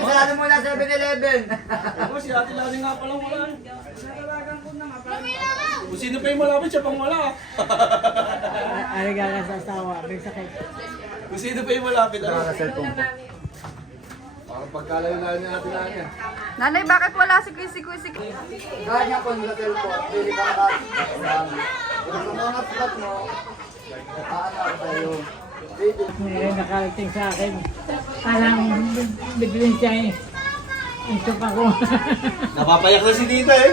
Sarado muna 7-Eleven. Ako, si Ate Lani nga palang wala. Kung sino pa yung malapit, siya pang wala. Ariga ka sa asawa, may sakit. Kung sino pa yung malapit, ano? Cellphone ko. Parang pagkalayo-layo na natin na yan. Nanay, bakit wala si Kuya? Kaya niya kung sa cellphone, pili ka na kung mga sukat mo, aanak tayo. May nakarating sa akin. Parang biglang siya eh. Isip ako. Napapayak na si Tita eh.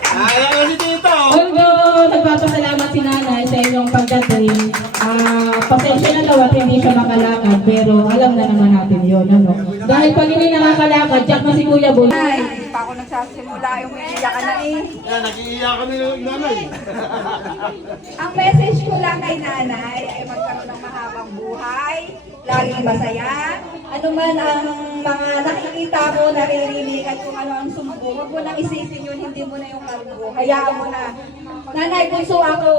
Napapayak na si Tita oh. Although nagpapasalamat si nanay sa inyong pagdating, pasensya na daw at hindi siya makalakad, pero alam na naman natin yun. Ano? Dahil pag hindi nakakalakad, jack na si Kuya Boy. Ay, hindi pa ako nagsasimula, umiiyak ka na eh. Yan, nag-iiyak kami ng nanay. Ang message ko lang kay nanay ay magkaroon ng mahabang buhay, laging masaya. Ano man ang mga nakikita mo, naririnig at kung ano ang sumbong, huwag mo nang isipin yun, hindi mo na yung kargo. Hayaan mo na. Nanay, bunso ako,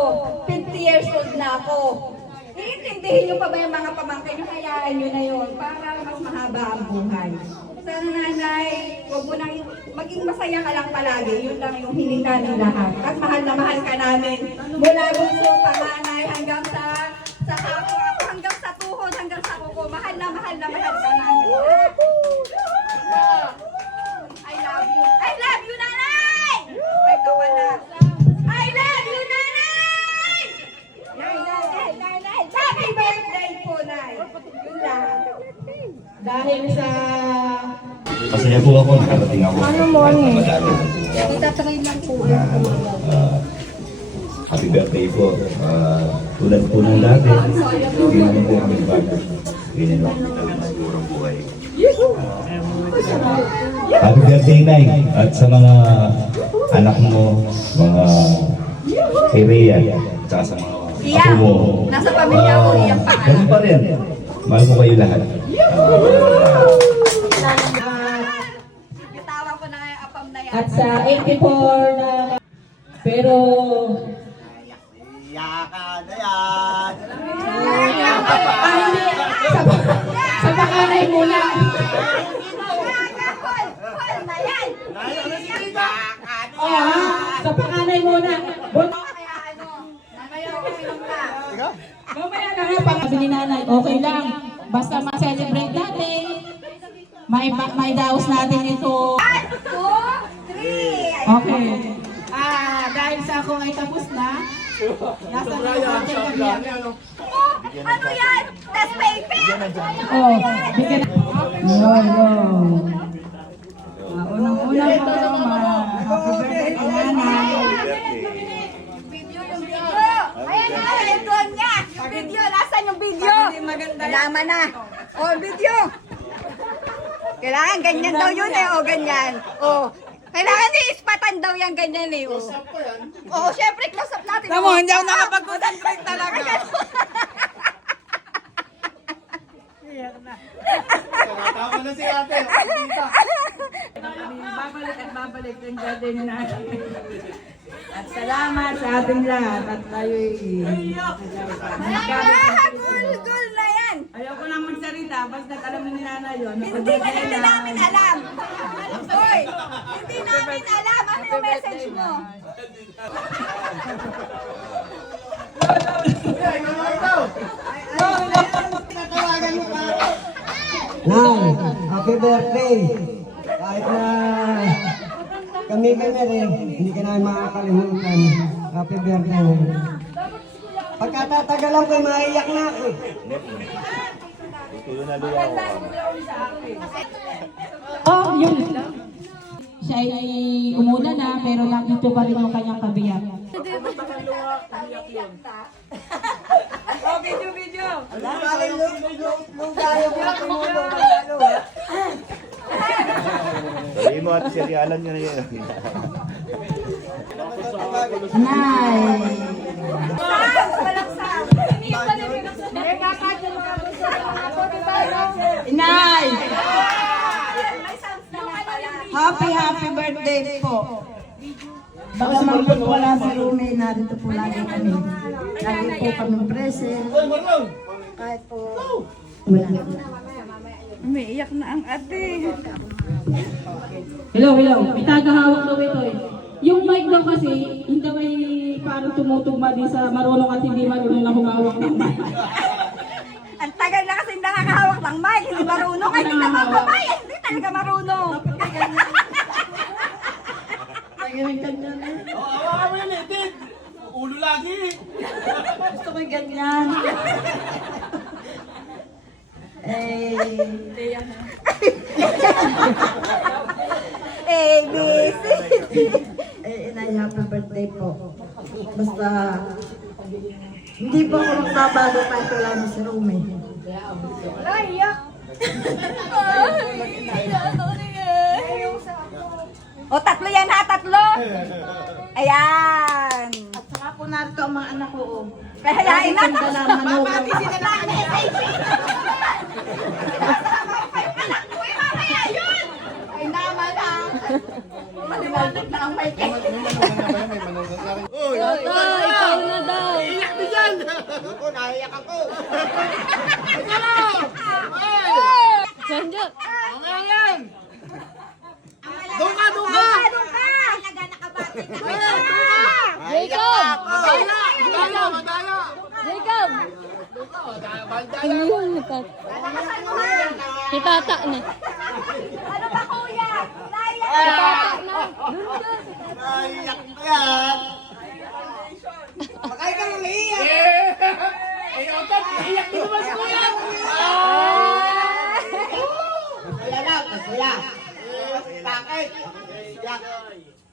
50 years old na ako. Iintindihin nyo pa ba yung mga pamangkin nyo? Hayaan nyo na yun para mas mahaba ang buhay. Sana nanay, huwag mo nang maging masaya ka lang palagi. Yun lang yung hiling namin lahat. At mahal na mahal ka namin. Mula bunso, panganay, hanggang sa ako, hanggang sa tuhod, hanggang sa kuko. Mahal na mahal ka namin. I love you. I love you, nanay! Ay, tawa na. I love you, nanay! Nanay! Happy birthday po, nay! Yun lang. Dahil sa... Masaya po ako, nakarating ako. Ano mo ni? Itatry lang po. Happy birthday po. Tulad po ng dati, hindi naman po kami bago. Ganyan lang talagang siguro ang buhay. Happy birthday, Nay! At sa mga anak mo, mga kay Rhea, at sa mga apo mo. Nasa pamilya ko, iyak pa. Ganun pa rin. Mahal ko kayo lahat. Bitawa ko na nga yung apam na yan. At sa 84 na... Pero... Yaka na yan. hindi. Sa panganay muna. Hol na yan! Sa panganay muna. Kaya ano, mamaya ko minum na. Mamaya na nga, pang-sabi ni nanay, okay lang. Basta ma-celebrate natin. May daos natin ito. 1, 2, 3. Okay. Dahil sa ako ay tapos na, nasa na yung ating kanya. Ano yan? Test paper? Oh, bigyan na. Unang-una po, happy birthday kay nanay. Video yung video. Ayan na, doon niya. Yung video, nasan yung video? Kailangan na. Oh, video. Kailangan ganyan daw yun eh, o ganyan. Oh. Kailangan i-ispatan daw yan ganyan eh. Oh. Oo, syempre, close up natin. Tamo, hindi ako nakapag-concentrate talaga. Tama na si ate. Tita. Babalik at babalik ang garden na. At salamat sa ating lahat at tayo'y Gul na yan. ayoko lang magsalita, basta alam ni nanay yun. Hindi namin alam. Hoy, hindi namin alam. Ano yung message mo? Nay, happy birthday! Kahit na kami rin, hindi ka namin makakalimutan. Happy birthday. Pagkatatagalan ko, maiyak na ako. Oh, yun. Siya ay umuna na, pero nandito pa rin yung kanyang kabiyak. Oh, video. Sabi mo at serialan nyo na yun. Nay. Inay! Happy birthday po. Baka naman po wala si Rumi, narito po lagi kami. Lagi po kami present. Kahit po wala. Umiiyak na ang ate. Hello, hello. May tagahawak daw ito eh. Yung mic daw kasi, hindi may parang tumutugma din sa marunong at hindi marunong na humawak ng mic. Ang tagal na kasi nakakahawak ng mic. Hindi marunong. Ay, hindi nakakabay. Hindi talaga marunong. Hawakan mo yun, Edith. Ulo lagi. Gusto ko yung ganyan. A, B, C. Inay, happy birthday po. Basta, hindi po ako magbabago kahit wala mo si Rumi. Wala, iyak. O, tatlo yan ha, tatlo. Ayan. At saka po narito ang mga anak ko. Oh. Pahayain na. Ganda na manok. Ay, naman ha. Maliwanag na ang mic. Uy, Ikaw na daw. iyak din yan. Ako, naiyak ako. Sanjot. Mamaya yan. Doon ka, doon ka. Talaga nakabati ka. Jacob! Madaya! Madaya! Madaya! Jacob! Itata na. Ano ba kuya? Naiyak. Naiyak na yan. Bakay ka nang iiyak. Eh, otot, iiyak din naman si Kuya. Masaya lang, masaya. Bakit? Iyak.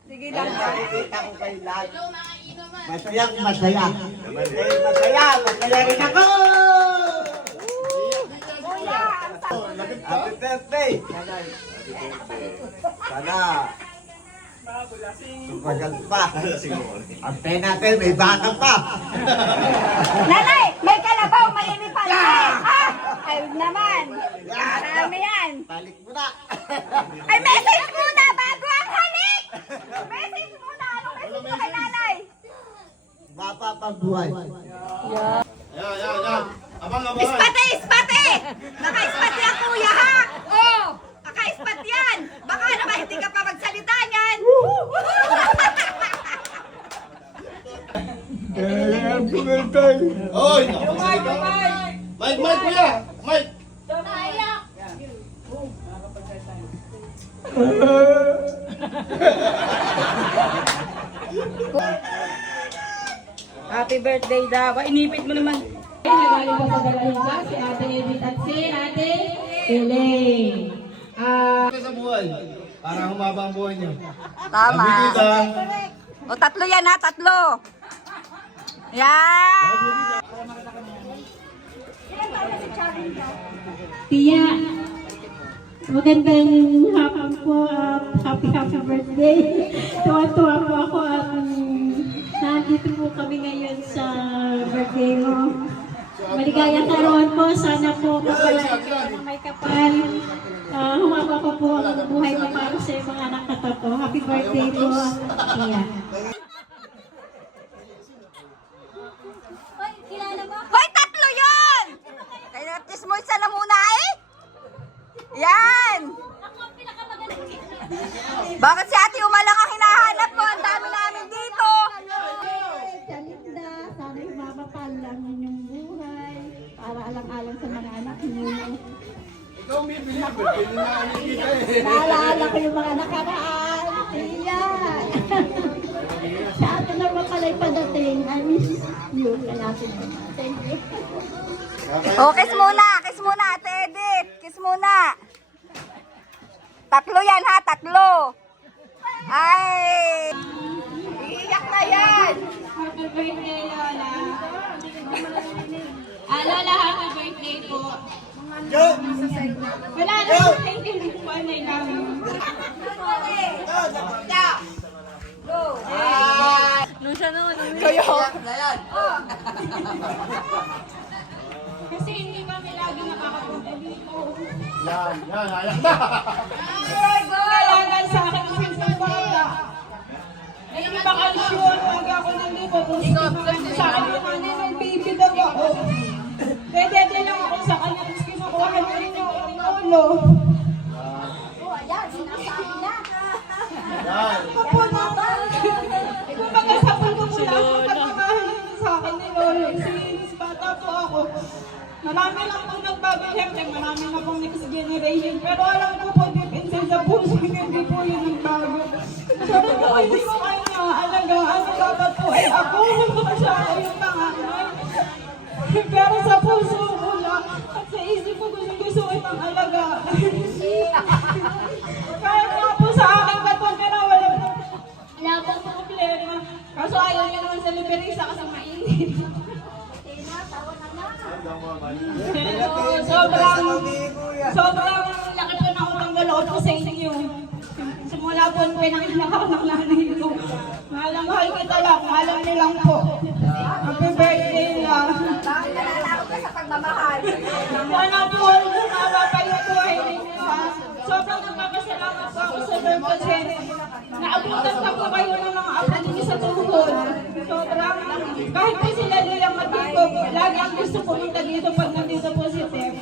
Sige lang. Nakikita ko kayo lahat. Masayang masaya. Masaya, masaya rin ako! Happy birthday! Sana sumagal pa. Antay natin, may bata pa. Nanay, may kalabaw, may elefante. Ah, ayun naman. Marami yan. Balik mo na. Ay, message muna bago ang halik. Message muna. Anong message mo kay nanay? Mapapabuhay. Yan, yan, yan. Abang, abang. Ispate, ispate. Naka-ispate ang kuya, ha? Oo. Naka-ispat yan. Baka naman hindi ka pa magsalita niyan. Oy! Mike, Mike, kuya! Mike! Happy birthday daw. Inipit mo naman. Nagaling pa sa Dalahinga, si Ate Edith at si Ate Elaine. Sa buhay. Para humaba ang buhay niyo. Tama. Abitita. O, tatlo yan, ha? Tatlo. Yan. Tia, magandang hapon po at happy birthday. Tuwa-tuwa po ako at nandito po kami ngayon sa birthday mo. Maligayang karoon po, sana po kapalain ng may kapal. Humaba ko po ang buhay mo para sa mga anak na to. Happy birthday po, Tia. Hoy, tatlo yun! Kaya mo isa na muna, eh. Yan. Bakit si Ate Umalang ang hinahanap ko? Ang dami namin dito. Linda, sana humabapal lang inyong buhay para alang-alang sa mga anak niyo. Ikaw may birthday na nakikita eh. Naalala ko yung mga nakaraan. Iyan. Sa atin naman pala'y padating. I miss you. Kaya thank you. O, kiss muna. Kiss muna, Ate Edith. Kiss muna. Tatlo yan, ha? Tatlo. Ay. Iiyak na yan. Happy birthday, Lola. Lola, happy birthday po. Wala na po kayo hindi po ano namin. Lucia naman. Kayo. Kasi hindi kami lagi nakakapunta dito. Yan, yan, ayak na. Kailangan sa akin kasi sa bata. Ay, may bakasyon. Lagi ako nandito. Tapos sa akin yung ano, may baby daw ako. Pwede din lang ako sa kanya. Tapos kinukuha niya rin yung tatlo. Opo naman. Kumbaga sa pagmumula po pagmamahal sa akin ni Lolo. Since bata po ako. Marami lang pong nagbabalip, marami na pong next generation. Pero alam ko po, deep inside sa puso, hindi po yun nagbago. Sabi ko, hindi ko kanya alagaan. Dapat po ay ako, siya ako yung panganay. Pero sa puso ko lang, at sa isip ko gusto itang alagaan. Kaya nga po sa akin katulad wala pong problema. Kaso ayaw niya naman sa liberisa kasi mainit. Sobrang laki po na utang na loob ko sa inyo. Simula po ang pinanginak ako ng nanay ko. Mahal kita lang, mahal nilang po. Happy birthday lang. Bakit nalalaro ka sa pagmamahal? Sana po, mababa yung buhay ninyo ha. Sobrang nagpapasalamat po ako sa Lord kasi naabutan pa po kayo ng mga apo ninyo sa tuhod. Sobrang, kahit po sila nilang matipog, lagi ang gusto pumunta dito pag nandito po si Tep.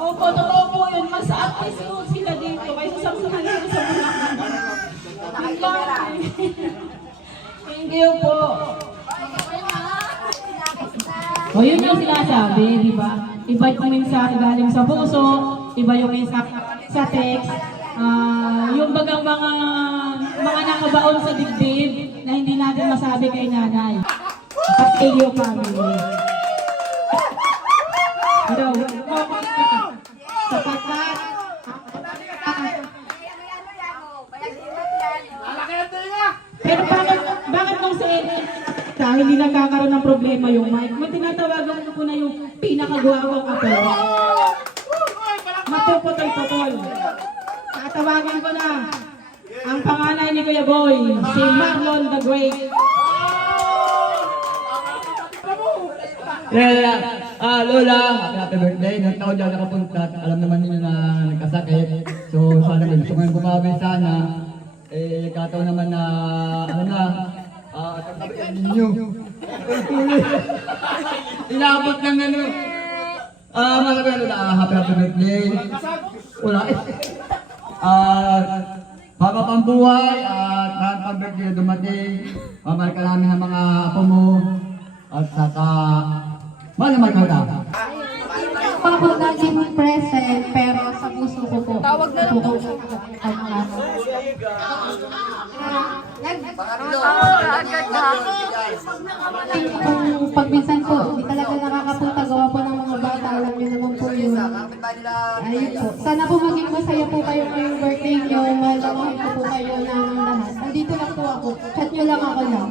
Opo, totoo po yun. Mas at least po sila dito kaysa sa mga nila sa mga. Thank you po. O yun yung sinasabi, di ba? Iba yung mensahe galing sa puso, iba yung mensahe sa text. Yung bagang mga nakabaon sa dibdib na hindi natin masabi kay nanay. At iyo family. Pero, sapagkat, pero bakit nung sa hindi nagkakaroon ng problema yung mic? May tinatawagan ko na yung pinakagwawang ako. Mapuputol-putol. Tatawagan ko na ang panganay ni Kuya Boy, si Marlon the Great. Lola, happy birthday. Nung taon dyan nakapunta, alam naman ninyo na nagkasakit. So, sana gusto ko yung bumawi sana. Kataon naman na, kakabitan ninyo. Inabot ng masabi happy birthday. Wala baka pang buhay at lahat pang birthday na dumating. Mamahal ka namin ng mga apo mo. At saka, mahal ka na. Ako naging present, pero sa puso ko po. Tawag na lang po. Pag minsan po, di talaga nakakapunta, gawa po ng mga bata, alam niyo naman po yun. Ayun po. Sana po maging masaya po kayo ngayong birthday niyo, malawahin ko po kayo ng lahat. Nandito lang po ako, chat niyo lang ako lang.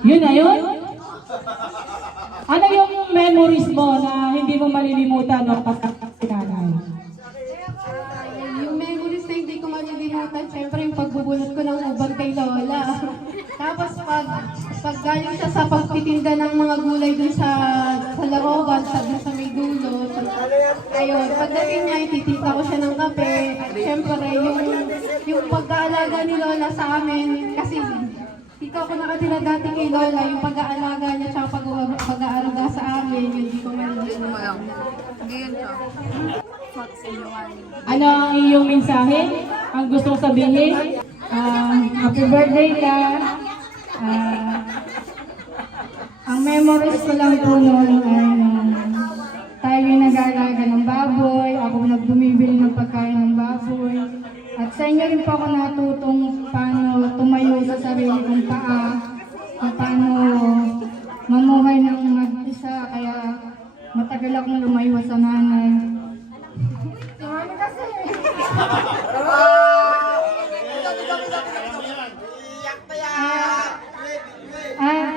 Yun na yun? Ano yung memories mo na hindi mo malilimutan ng pagkakanay? Yung memories na hindi ko malilimutan, syempre yung pagbubunot ko ng ubang kay Lola. Tapos pag galing siya sa pagtitinda ng mga gulay dun sa Laroban, sa may dulo. Ayun, pagdating niya, ititinda ko siya ng kape. At syempre, yung pag-aalaga ni Lola sa amin, kasi dito ako nakatira dati kay Lola, yung pag-aalaga niya at pag-aalaga sa amin, hindi ko malilimutan. Ano ang iyong mensahe? Ang gusto kong sabihin? Happy birthday ka. Ang memories ko lang po noon ay tayo yung nag-aalaga ng baboy, ako nagbumibili ng pagkain ng baboy. At sa inyo rin po ako natutong paano tumayo sa sarili kong paa, kung paano mamuhay ng mag-isa, kaya matagal akong lumayo sa nanay.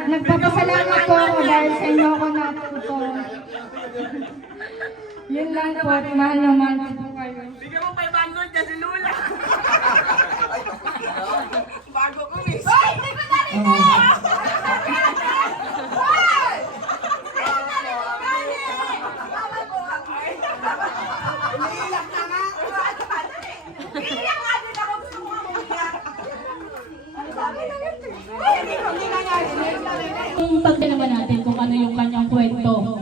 Nagpapasalamat po ako dahil sa inyo ako natuto. Yun lang po at mahal na mahal po kayo. Bigyan mo 500 dyan si Lula. Bago ko miss. Kung pagdalaman natin kung ano yung kanyang kwento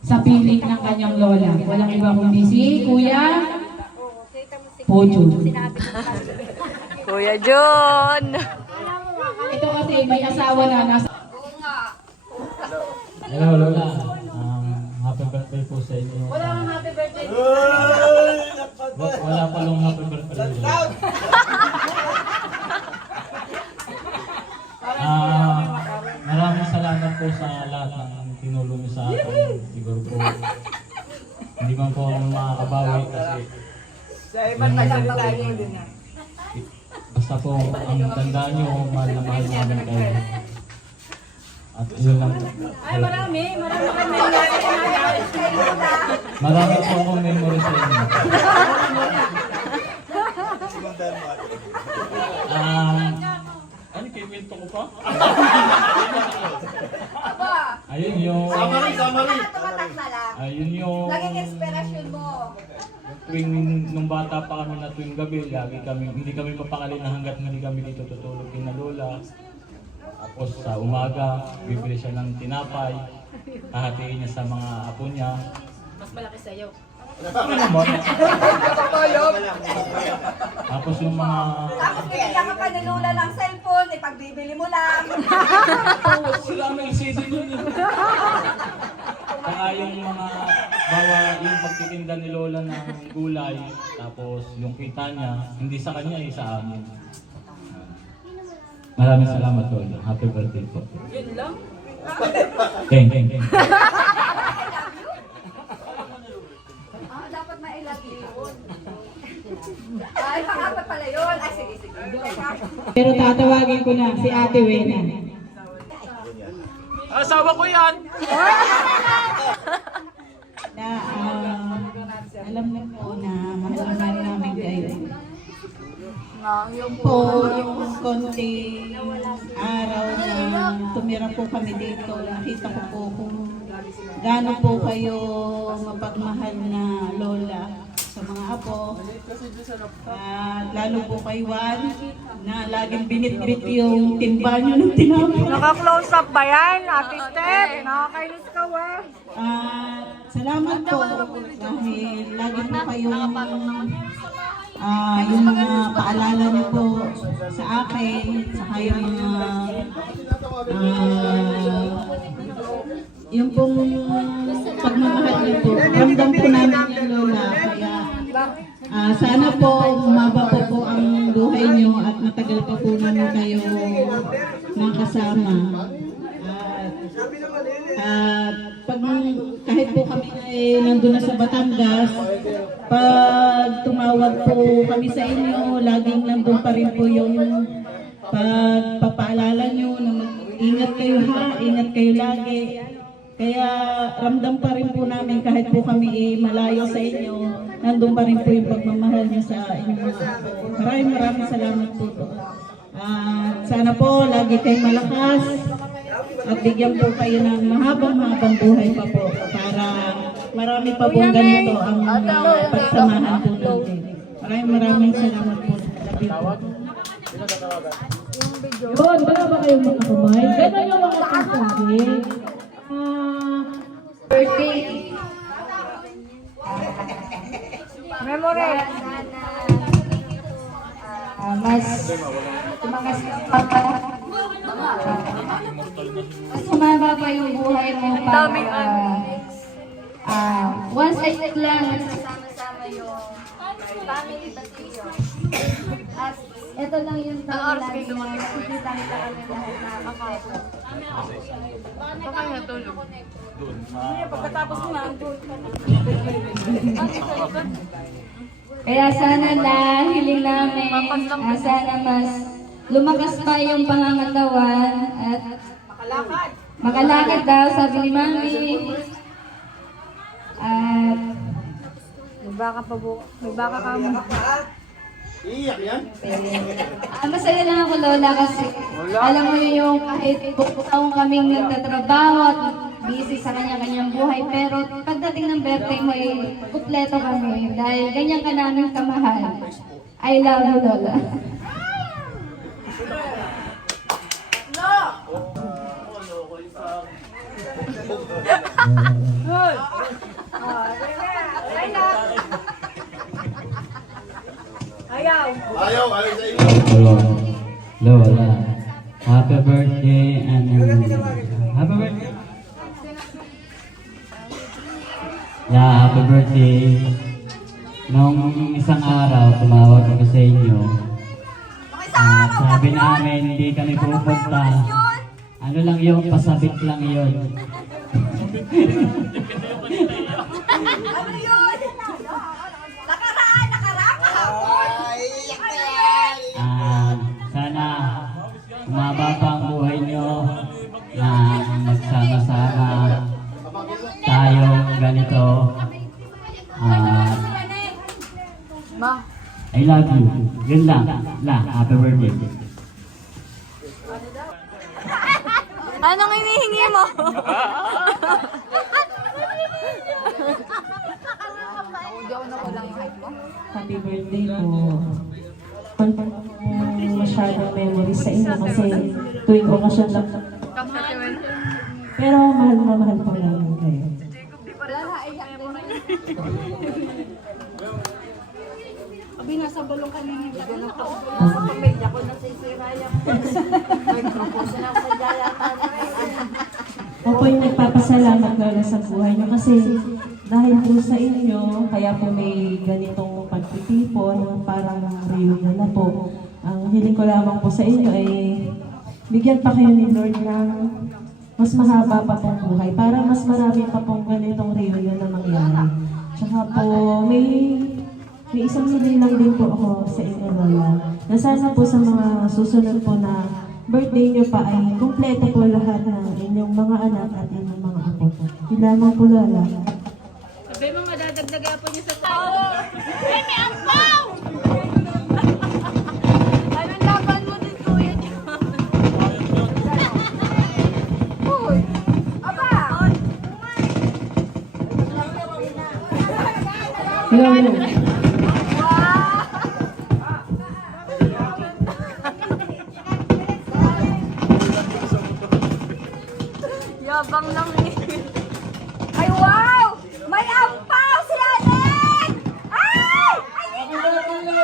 sa piling ng kanyang lola. Walang iba kundi si Kuya Pojo. Kuya John. Ito kasi may asawa na nasa... Hello, Lola. Happy birthday po sa inyo. Wala kang happy birthday. Wala pa lang happy birthday. Maraming salamat po sa lahat ng tinulong niyo sa akin. Siguro po, hindi man po ako makakabawi kasi basta po, ang tandaan niyo, mahal na mahal namin kayo. At yun lang. Ay, marami kami. Marami po akong memory sa inyo. Ano, kikwento ko pa? Ayun yung... Tumatak na lang. Ayun yung... Naging inspirasyon mo. Tuwing nung bata pa kami na tuwing gabi, hindi kami mapakali na hanggat hindi kami dito tutulog kina Lola. Tapos sa umaga, bibili siya ng tinapay, hahatiin niya sa mga apo niya. Mas malaki sa'yo. Ano naman? Tapos yung mga... Tapos binigyan ka pa ni Lola ng cellphone, ipagbibili mo lang. Sila may LCD nun eh. Saka yung mga yung pagtitinda ni Lola ng gulay, tapos yung kita niya, hindi sa kanya eh, sa amin. Maraming salamat Lola. Happy birthday po. Yun lang? Teng. Dapat mailag yun. Ay, pang-apat pala yun. Ay, sige. Pero tatawagin ko na si Ate Wena. Asawa ko yan! Na alam na po na mahal namin kayo. Yung po, yung konti araw na tumira po kami dito, nakita ko po kung gaano po kayo mapagmahal na lola sa mga apo. At lalo po kay Juan na laging binitbit yung timba nyo ng tinapay. Naka-close up ba yan, Ate Steph? Nakakainis ka ba? Salamat po dahil lagi po kayong yung mga paalala niyo po sa akin, saka yung mga yung pong pagmamahal niyo po. Ramdam po namin yan, Lola. Kaya sana po umaba po ang buhay niyo at matagal pa po namin kayo nakasama. At kahit po kami ay nandun na sa Batangas, pag tumawag po kami sa inyo, laging nandun pa rin po yung pagpapaalala nyo na ingat kayo ha, ingat kayo lagi. Kaya ramdam pa rin po namin kahit po kami malayo sa inyo, nandun pa rin po yung pagmamahal nyo sa inyo. Maraming salamat po. Sana po lagi kayong malakas. At bigyan po kayo ng mahabang buhay pa po para marami pa pong ganito ang pagsamahan po natin. Maraming salamat po. Yun, wala ba kayong mga kumay? Gano'n yung mga sasabi. Birthday. Memory. Mas tumakas ka mas sumaba pa yung buhay mo para one side lang nagsasama-sama yung family bastion. At ito lang yung taon lagi na nakikita kita kami lahat na makapo. Ito kayo natulog. Pagkatapos mo na, doon ka na. Kaya sana hiling namin, sana mas lumakas pa yung pangangatawan at makalakad daw, sabi ni Mami. At Nagbaka ka mo. Iyak yan? masaya lang ako, Lola, kasi alam mo yung kahit buong taong kaming nagtatrabaho at busy sa kanya-kanyang buhay, pero pagdating ng birthday mo, kumpleto kami dahil ganyan ka namin kamahal. I love you, Lola. Ayaw. Lola, happy birthday and happy birthday. Yeah, happy birthday. Nung isang araw, tumawag kami sa inyo. Sabi namin, hindi kami pupunta. Ano lang yun, pasabit lang yun. Ano yun? Nakaraan kahapon. Sana umaba pa ang buhay nyo na magsama-sama tayong ganito. I love you. Yun lang. Happy birthday. Anong hinihingi mo? Happy birthday po. Masyadong memories sa inyo kasi tuwing okasyon lang. Pero mahal na mahal po namin kayo. Abi, nasa bulong ka nila. Nasa pamilya ko, nasisira yan. Nagpropose na sa jayatan. Ako po yung nagpapasalamat lalo sa buhay niyo kasi dahil po sa inyo, kaya po may ganitong pagtitipon, parang reunion na po. Ang hiling ko lamang po sa inyo ay bigyan pa kayo ni Lord ng mas mahaba pa pong buhay para mas marami pa pong ganitong reunion na mangyari. Tsaka po, may isang hiling lang din po ako sa inyo, Lola. Na sana po sa mga susunod po na birthday niyo pa ay kumpleto po lahat ng inyong mga anak at inyong mga apo. Yun lamang po, Lola. Sabi mo, madadagdaga po niyo sa tao. Ay, may ampaw! Anong laban mo din, kuya niyo? Uy! Aba! Hello. Yabang lang eh. Ay, wow! May ampaw si Anet! Ay! Ay, dito! Ako dito!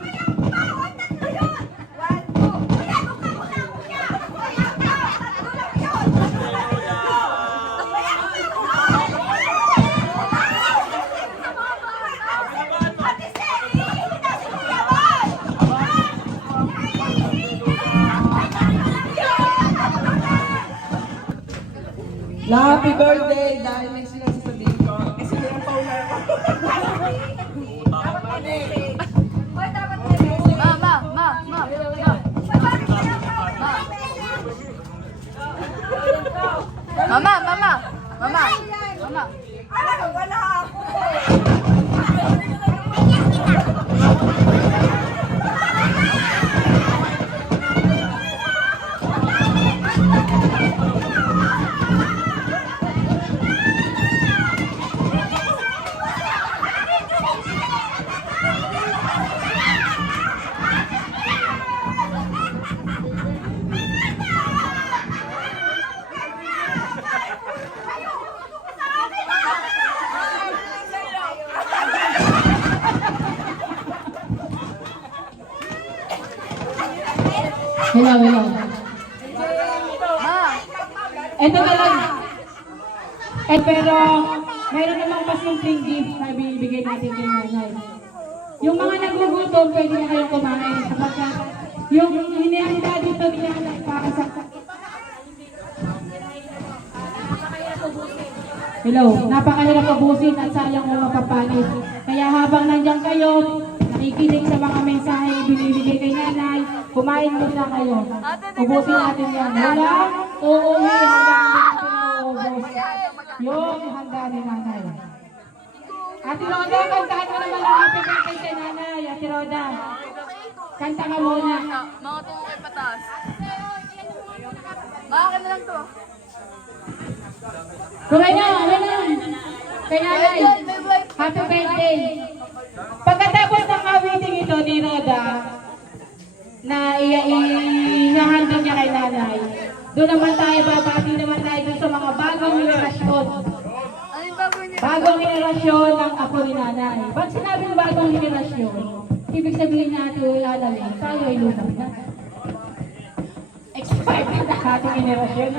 May ampaw! Ang tatlo yun! 1, 2. Kuya, mukha! Kuya! May ampaw! Tatlo lang yun! May ampaw! Ate Sally! Hindi na si Kuya Boy! Happy birthday! Dahil may sila sasabihin ko. Eh, sila yung Paula. Hoy, dapat may message. Ma. Mama. Ay, wala ako. Hello. Ma. Ito na lang. Pero, mayroon namang pasimpleng gift na binibigay natin kay nanay. Yung mga nagugutom, pwede na kayong kumain. Sapagkat yung hinihanda dito ni nanay para sa... Hello, napakahirap ubusin at sayang mo mapapanis. Kaya habang nandiyan kayo, nakikinig sa mga mensahe binibigay kay nanay, kumain muna kayo. Ubusin natin yan. Walang uuwi hanggang hindi pinaubos. Yung handa ni nanay. Ate Roda, kantahan mo naman ang happy birthday kay nanay. Ate Roda, kanta ka muna. Mga tungo kay patas. Akin na lang to. Kumay na. Kay nanay, happy birthday. Pagkatapos ng awiting ito ni Roda, na ihahandog niya kay nanay, doon naman tayo, babati naman tayo doon sa mga bagong relasyon. Ano yung Bagong henerasyon ng apo ni nanay. Ba't sinabing bagong henerasyon? Ibig sabihin natin lalalim, tayo ay lumang na. Expired na ating henerasyon.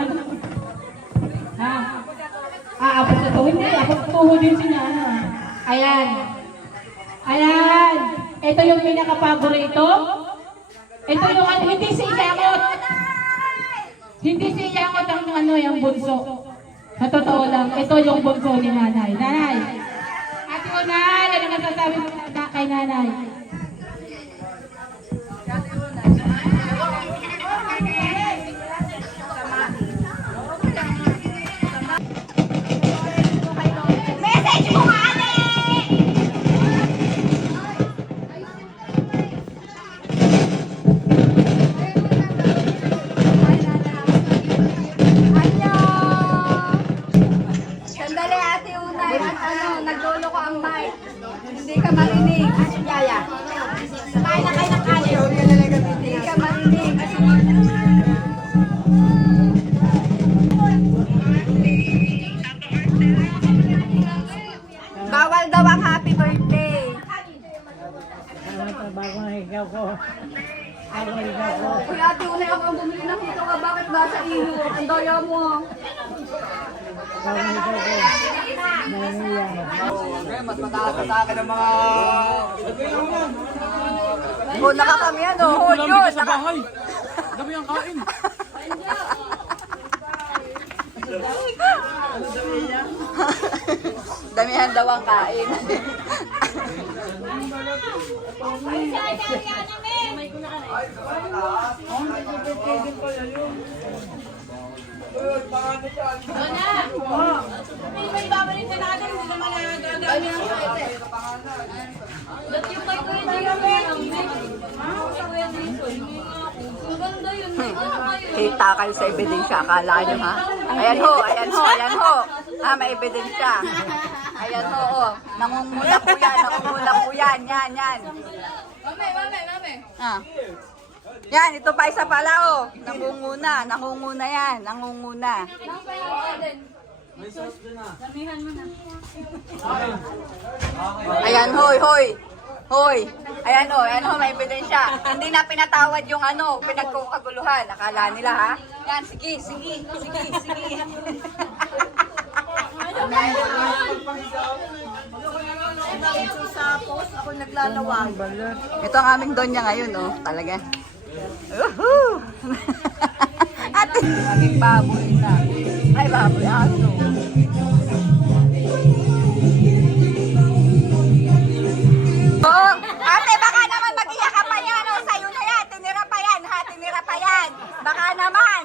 Ha? Apo sa to? Hindi, apo sa tuho din si nanay. Ayan. Ayan. Ito yung pinaka-paborito. Ito yung hindi siyangot. Hindi siyangot ang yung bunso. Sa totoo lang, ito yung bunso ni nanay. Nanay. Ate Unay, ano masasabi mo kay nanay? Message mo nga, ate! Sandali, Ate Unay. Naglolo ko ang mic. Hindi ka marinig. Yaya. Kain na kayo ng kanin. Hindi ka marinig. Bawal daw ang happy birthday. Uy, Ate Unay, ako ang bumili ng hito ka. Bakit ba sa iyo? Ang daya mo. Okay, mas mataas sa akin ang mga... Hula ka kami ano, hulyo. Dami ang kain. Damihan daw ang kain. May babalik na natin, hindi naman nagagawin. Ba't yung kay Kuya Jason? Sa Kuya Jason. Maganda yun. Kita kayo sa ebidensya, akala nyo ha? Ayan ho, ayan ho, ayan ho. Ha, may ebidensya. Ayan ho, oh. Nangungula po yan, nangungula po yan. Yan, yan. Mame. Ah. Yan, ito pa isa pala oh. Nangunguna yan, nangunguna. Ayan, hoy. Ayan ho, may ebidensya. Hindi na pinatawad yung pinagkukaguluhan. Akala nila ha? Yan, sige. Ako naglalawang. Ito ang aming donya ngayon, oh. Talaga. Woohoo! At aming baboy na. Ay, baboy, aso. Oh, ate, baka naman mag-iyak ka pa yan. Oh, sa'yo na yan. Tinira pa yan, ha? Tinira pa yan. Baka naman.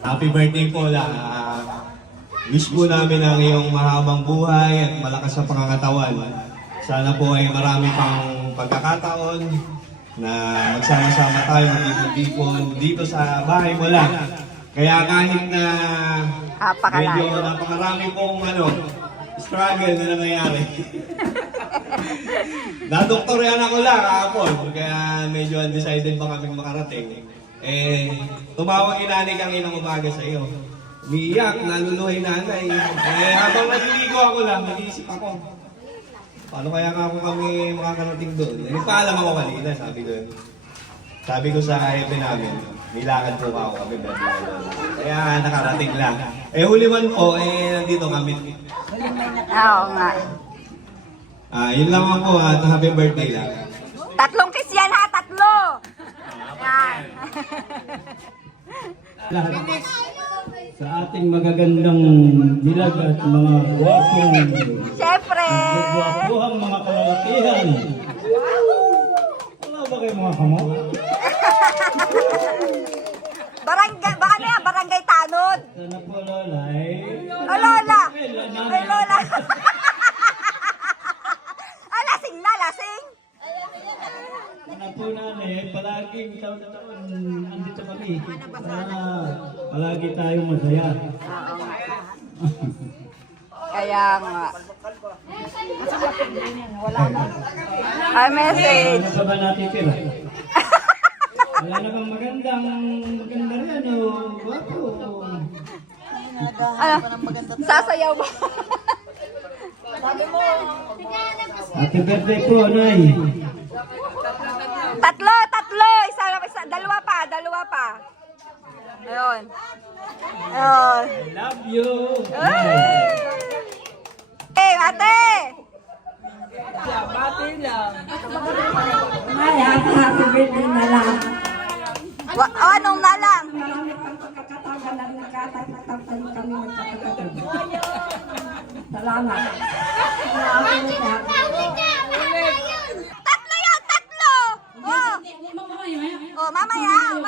Happy birthday po lang. Wish po namin ang iyong mahabang buhay at malakas na pangangatawan. Sana po ay marami pang pagkakataon na magsama-sama tayo, magtipon-tipon dito sa bahay mo lang. Kaya kahit na medyo napakarami pong struggle na nangyayari. Nadoktoryan ako lang kahapon, kaya medyo undecided pa kaming makarating. Tumawag inanay kang inang umaga sa iyo. Umiiyak, naluluhay nanay. Habang nagliligo ako lang, nag-iisip ako. Paano kaya nga kami makakarating doon? Nagpaalam ako kanina, sabi ko sa FB namin, nilakad po ako kami. Kaya nakarating lang. Huliman po, nandito kami. Oo nga. Yun lang po at happy birthday lang. 3 kiss yan ha, 3! Yan. Lahat sa ating magagandang dilag at mga gwapong Siyempre! gwapuhang mga kalalakihan. Wala ba kayo mga kamo? Barangay Tanod. Sana po lola O Lola! Ay Lola! Lasing na, lasing! Sana po nanay, palaging taon-taon andito kami. Sana palagi tayong masaya. Kaya nga. Ay, message. Ano pa ba natitira? Wala namang maganda rin, gwapo. Sasayaw ba? Happy birthday po, Nay. Tatlo! Isa, dalawa pa. Ayun. Love you! Hey, ate! Happy birthday na lang. Anong na lang? Marami pang pagkakataon na nagkataon kami magkakataon. Salamat. Tatlo yun! Oh, mamaya,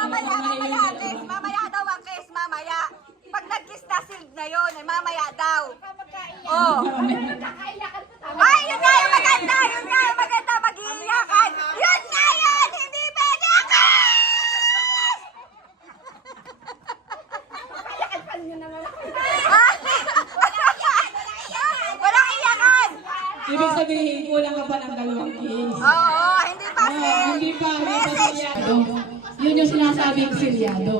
kiss. Mamaya daw ang kiss, mamaya. Pag nag-kiss na sealed na yun, ay mamaya daw. Oh. Ay, yun nga yung maganda, mag-iiyakan. Yun nga yun, hindi pwede ako! Walang iyakan! Ibig sabihin, kulang ka pa ng dalawang kiss. Oo, hindi pa Hindi pa silyado. Yun yung sinasabing silyado.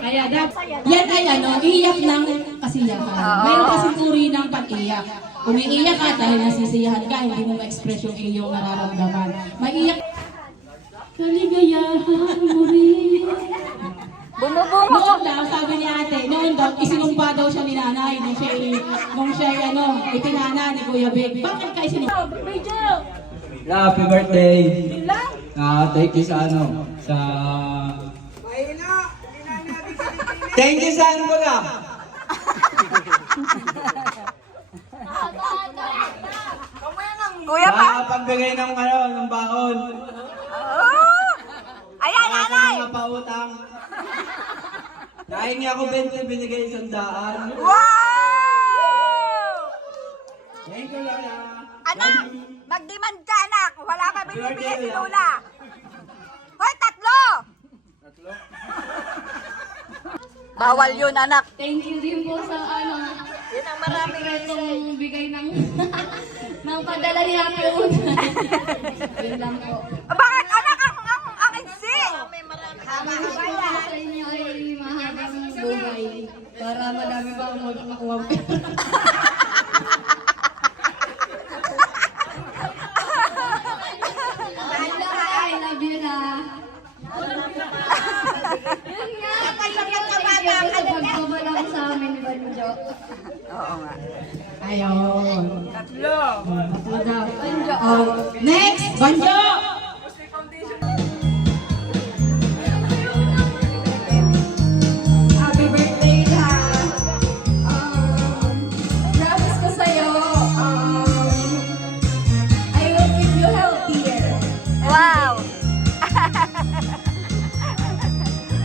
Kaya yan ay iyak ng kasiyahan. Meron kasing uri ng pag-iyak. Umiiyak ka dahil nasisiyahan ka, hindi mo ma-express yung iyong nararamdaman. Maiiyak. Kaligayahan mo rin. Bumubungo. Noon daw, sabi ni ate, noon daw, isinumpa daw siya ni nanay nung siya itinana ni Kuya Big. Bakit ka isinumpa? Happy birthday! Thank you sa Thank you sa ano ba? Kuya pa? Pagbigay ng baon. Oh! Ayan, nanay! Mga pautang. Nahingi ako 20, binigay 100. Wow! Thank you, Lola. Anak, mag-demand ka, anak. Wala pa binibigay si Lola. Hoy, tatlo! Bawal yun, anak. Thank you din po sa Yun ang maraming yung bigay ng ng padala ni Happy Una. Yun lang po. Bakit, anak, ang iksi? Wish ko po sa inyo ay mahabang buhay para madami pa akong makuha pera. I love you na. Yun nga. Pagbabalang sa amin, Banjo. Oo nga. Ayun. Tatlo. Tatlo daw. Next, Banjo! Happy birthday na. Promise ko sa'yo, I will keep you healthier. Wow!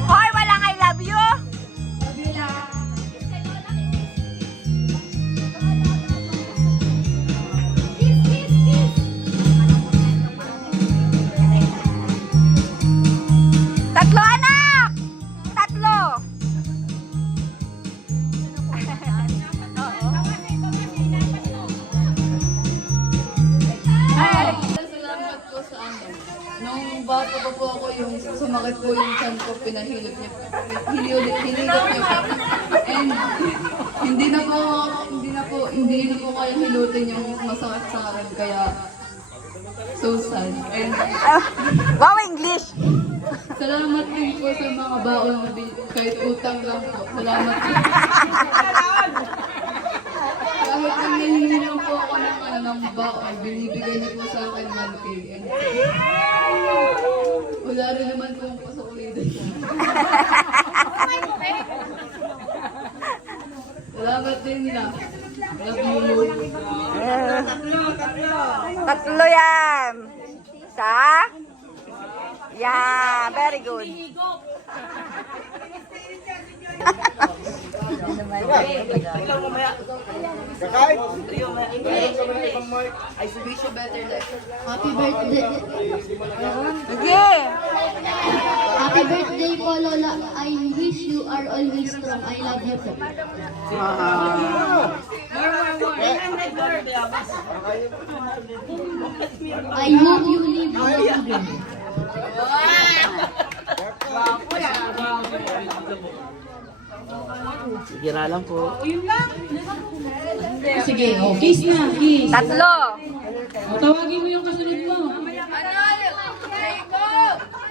Hoy, walang I love you? Love you lang. Kiss, kiss, kiss. Tatlo, anak! Tatlo! Salamat po sa nung bata pa po ako yung sumakit po yung tiyan ko, pinahilot niya. Hilot niya po. And hindi na po kaya hilutin yung masakit sa akin. Kaya so sad. And Wow, English! salamat din po sa mga baon na kahit utang lang po. Salamat po. Kahit nang nahihingi lang po ako ng baon, binibigay niyo po sa akin 1K. And wala rin naman po ang pasukulitan niya. Salamat din na. Love you. Tatlo yan. Isa. Yeah, very good. Happy birthday. Sige. Happy birthday po, Lola. I wish you are always strong. I love you po. I hope you live longer. Sige lang po. Sige, kiss na, kiss. Tatlo. Tawagin mo yung kasunod mo.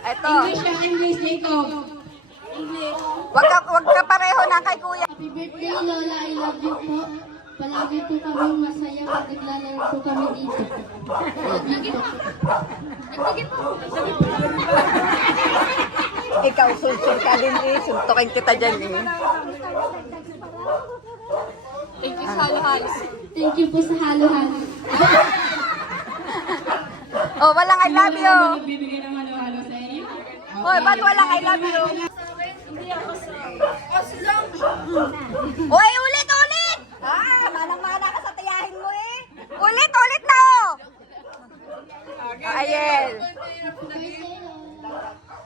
Ito. English, Jacob. Wag ka pareho na kay kuya. Happy birthday, Lola. I love you po. Palagi po kami masaya pag naglalaro po kami dito. Ikaw, sulsul ka din eh. Suntukin kita dyan eh. Thank you po sa halo-halo. Oh, walang I love you. Bibigyan ng halo-halo sa inyo. Hoy, ba't walang I love you? Hoy, ulit! Manang-mana ka sa tiyahin mo eh. Ulit na oh! Ayel.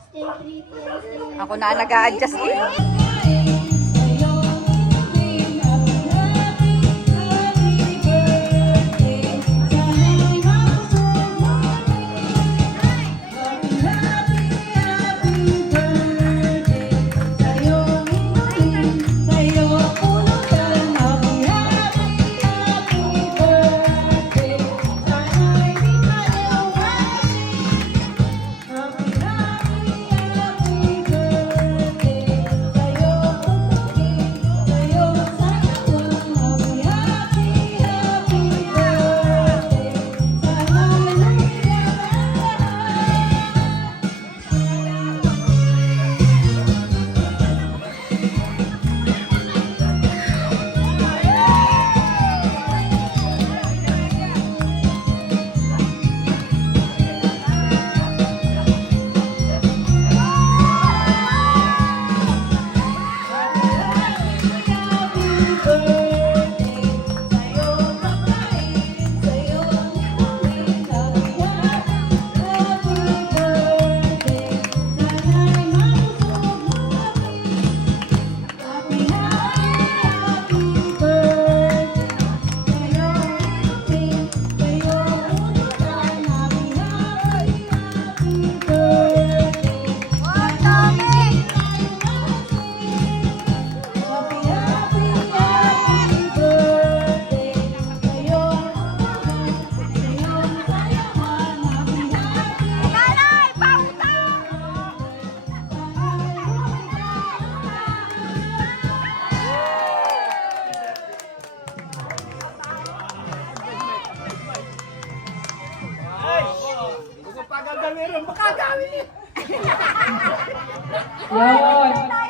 Stay pretty. Ako na nag-a-adjust eh. Yun.